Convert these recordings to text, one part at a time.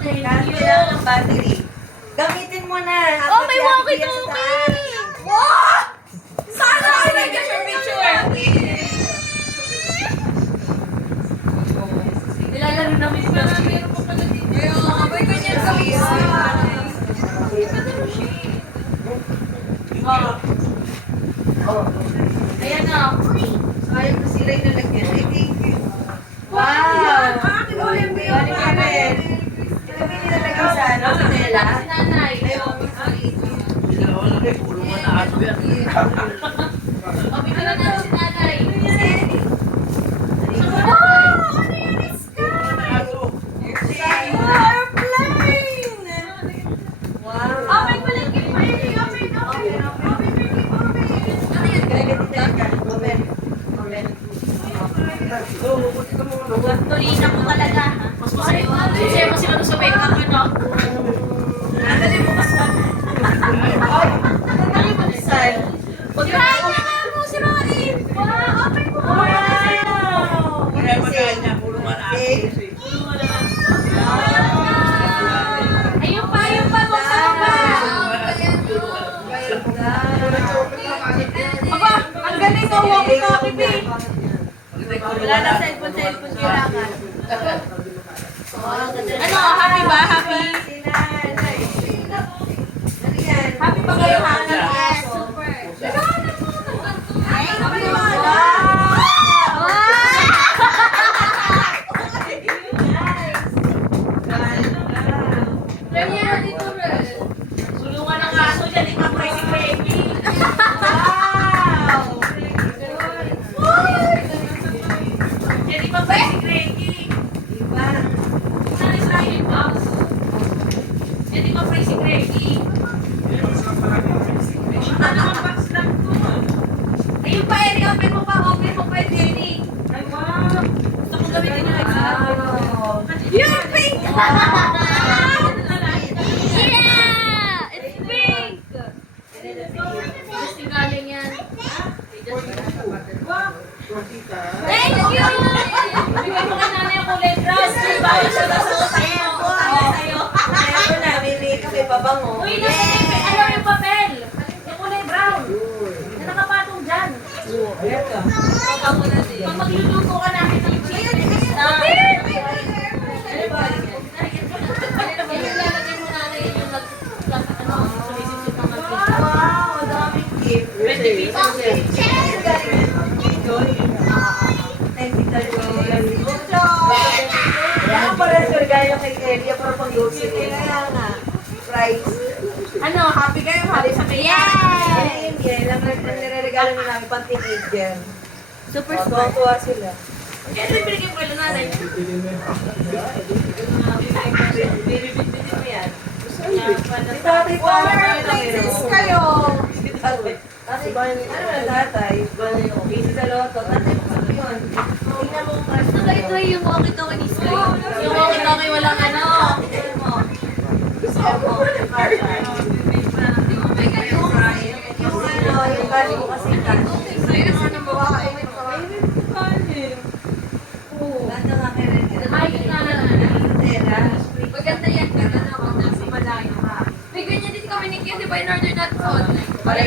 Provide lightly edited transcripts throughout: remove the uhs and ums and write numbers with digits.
Kasi kailangan ng battery. Gamitin mo na. Oh, may walkie-talkie! Wow! Sana ako nag-picture! Nilalaro namin sa meron pa pala dito. May ganyan sa ayan na. Ayaw ko sila yung nalagyan. I think. Wow! Galing ka rin. Ito ba yung nilalagay sa ano? Sa tela? Si nanay. Kami ka na si nanay. Tulina ko talaga. Mas masaya mo sila sa wake up, ano? Nadali mo kasi. Nadali mo design. Try niya mo si Ronnie. Wow, open mo. Wow. Ayun pa. Buksan pa. Aba, ang galing ko. Walkie-talkie, babe. Wala na cellphone kailangan. Ano, happy ba? Happy? Happy ba kayo? Yes, super. Sulungan ng aso dyan, ikaw crazy baby. Yan iba pa si Greggy. Diba? Yan iba pa si Greggy. Ano ang box lang to? Ayun pa, Eri. Open mo pa, Eri. Ay, wow. Gusto ko gamitin yung exam. You're pink! Yeah! It's pink! Gusto galing yan. Thank you! Bigyan mo ka namin ang kulay dress. Bago siya nasuot sa'yo. Ayaw ko na. May kape pabango. Uy, ano yung papel? Yung kulay brown. Na nakapatong dyan. Pag magluluto ka namin ng chicken. Ilalagay mo na rin yung sumisip ng mag-pizza. Wow! Ang daming gift. 20 pieces. Yan pala sir, gaya kay Elia para pang-lusin. Kaya nga, price. Ano, happy kayo? Happy sa kaya? Yan, yan. Lang nire-regalo nila namin pang-teenage yan. Super Tuwa sila. Kaya rin binigyan ko lang nanay. Bibibit-bitin mo yan. Si tatay pa. Princess kayo. Si tatay. Ano na tatay? Busy sa loto. Tatay mo sa yun. Tingnan mo ang Saka ito yung walkie-talkie ni Sky. Yung walkie-talkie walang ano. Yung galing mo kasi cash. Ganda nga kay Ren. Ayun na lang. Tera. Maganda yan. Ganda na ako. Nasa malayo ka. May ganyan din kami ni Kim. Di ba in-order natin sa online? Bari,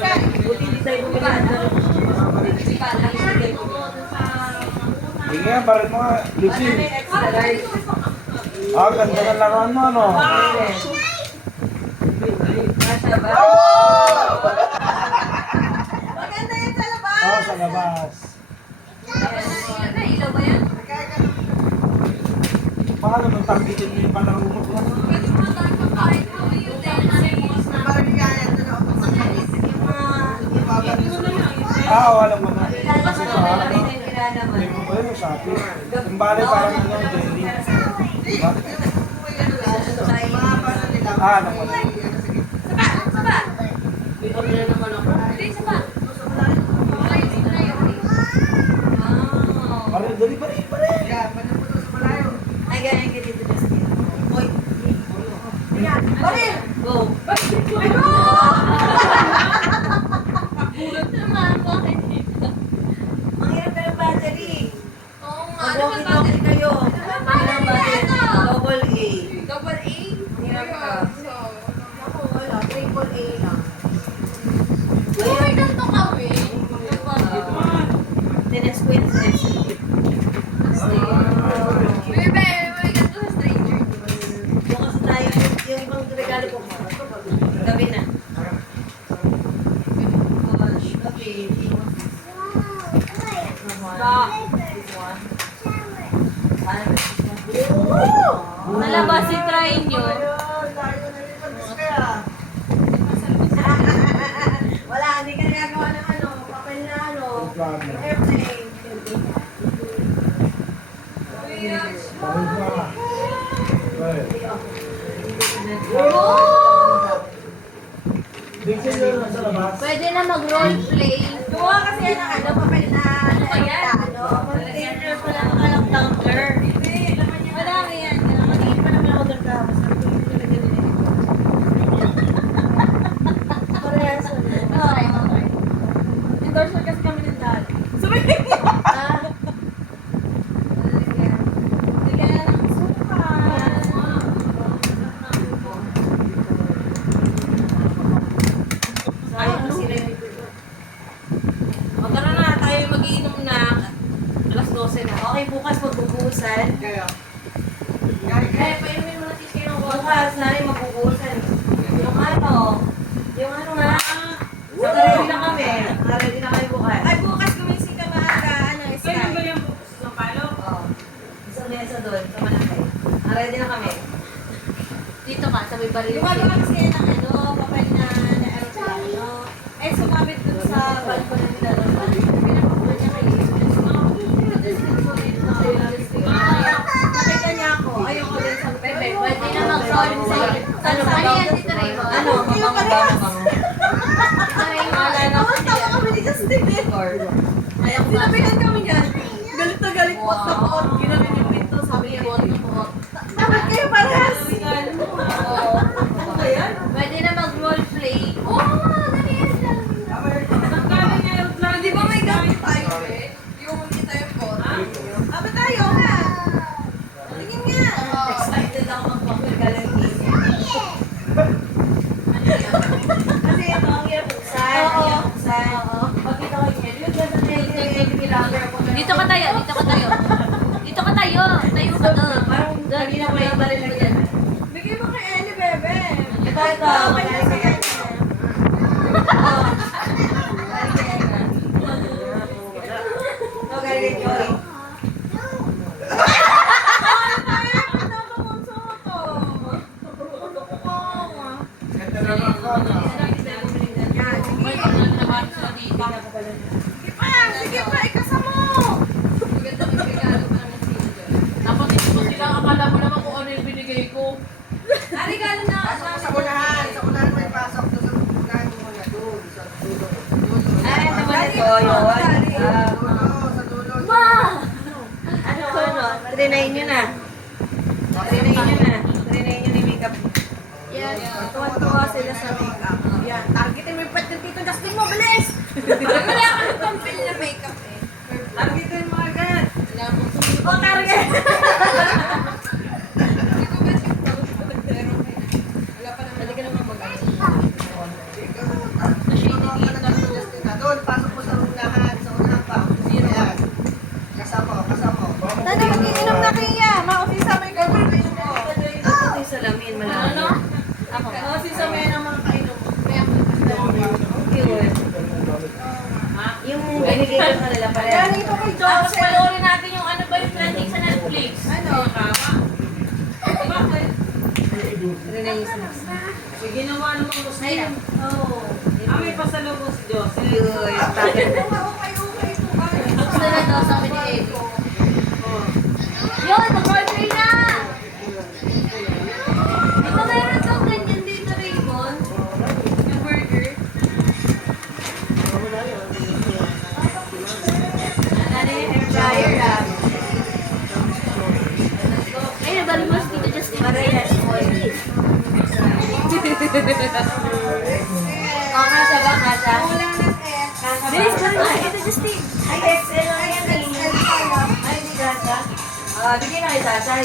Sky. Buti hindi tayo bumilaan. Sige nga, parin mo nga. Lucy. Ano na yung extra large? Ganda ng laruan mo, ano? Masya ba? Maganda yan sa labas. Sa labas. Ilaw ba yan? Baka naman tambitin mo yung palaro mo. Pwede mo na tayo pagkain mo. Yung Walang mo na. Kasi hindi mo ba yun, Shopee? Yung bale parang ano, jelly. Diba? Ano mo na. Saba! Pick-up na naman ako. Hindi, saba! Parin, dali, parin. Ay, ganyan ka dito. Oy. Parin! Go! Go! Bulat naman, bakit dito? Ang hirap ka ng battery. Oo nga, ano ba Mag-walkie-talkie kayo. Battery Double Nalabas, try nyo. Wala, hindi ka nagagawa ng ano, papel na ano, airplane. Dixon yun, nasa labas. Pwede na mag-roleplay. Gawa kasi yan ang ano, papel na ano, Container pa lang alam tumbler. Madami yan. Nakatingin pa naman ako doon ka. Sabi ko, hindi talaga nila. Parehas ano. Okay. Endorser kasi kami ng dahil. Ah, Bigyan na ng suka. Sayang kasi rin ito. o tara na, tayo mag-iinom na. Alas 12 na. Okay, bukas magbubuhusan. Kaya, Kaya painumin mo na teacher ng water. Bukas namin magbubuhusan. Yung ano nga. Ready na kami. Ready na kami bukas. Ay, bukas gumising ka maaga, ano, Sky. yung ng palo? Oo. Isang mesa doon, sa Malakay. Ready na kami. Dito ka, sa may baril. Gumagawa kasi yan ng ano, papel na aeroplano. Eh, sumabit dun sa balkon ng dalawa. Pinapakuha niya kayo. Nakita niya ako. Ayoko din sa Bebe, pwede na mag-roleplay. Ano yan, Tito Raymond? Ano? Mabango. Tito Raymond. Tawa kami ni Justin eh. Sinabihan kami niyan. Galit na galit po at tapuot. Ginamin yung pinto. Sabi niya, dapat kayo parehas. Ano ba yan? Pwede na mag-roleplay. Oo, dali yan lang. Di ba may gamit tayo eh? Yung hindi tayo po. Ah, ba tayo nga? Tingin nga. Excited ako magpapagalan kasi ito ang hirap buksan. Ang hirap buksan. Pagkita ko yun, yung ganda na yun. Dito ka tayo, dito ka tayo. Dito ka tayo. Tayo ka doon. Parang kanina ko yung baril na yan. Bigay mo kay Ellie, bebe. Ito. Okay na sa kanya. Ito, galing Joy. ganda na lang ako na. May mga naman sila dito. Sige pa, ikasa mo. Dapat ito mo sila, akala mo naman kung ano yung binigay ko. Regalo na. Sa unahan may pasok doon sa unahan mo na doon, sa dulo. Ay, ano ba ito? Yun. Sa dulo. Ano? Trinayin nyo na. Trinayin nyo na. Trinayin nyo na yung makeup. Yes. Tuwa-tuwa sila sa makeup. Yan. Targetin mo yung pet ng Tito Justin mo. Bilis! Wala ka ng pampil na makeup eh. Targetin mo agad. O, target! Pwede ka naman mag-ano. Doon, pasok mo sa unahan pa. Ayan. Kasama. Tana, mag-iinom na kaya. Mausisa may gagawin mo. Ito yung salamin, malaki. Ako. Mausisa may ng mga kainom. Cute. Yung binigay ko sa nila pareha. Galing ko kay Tapos Joseph. panoorin natin yung ano ba yung trending sa Netflix. Ano? Bakit? Trinayin sa nasa. Ginawa naman ko siya. Oo. May pasalubong si Joseph. Cute. Bakit? Okay ito. Gusto na daw sabi ni Eddie. Yun, mag-roleplay na! Di ba meron daw ganyan dito, Raymond? Yung burger? Ano yung hair dryer ah? Ay, nabali mo si Tito Justin. Parehas oil. Oh, kasha ba? Kasha? Wala ng X. Kasha ba? Bilis, balik mo si Tito Justin. Ay, XL lang yan eh. Ay, hindi kasha. Bigyan na kay Sasay.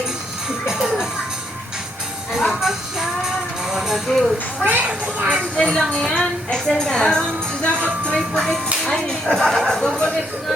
Ano? Bakit siya? Cute. Excel lang yan. XL na. Parang dapat triple X. Ay, Double X na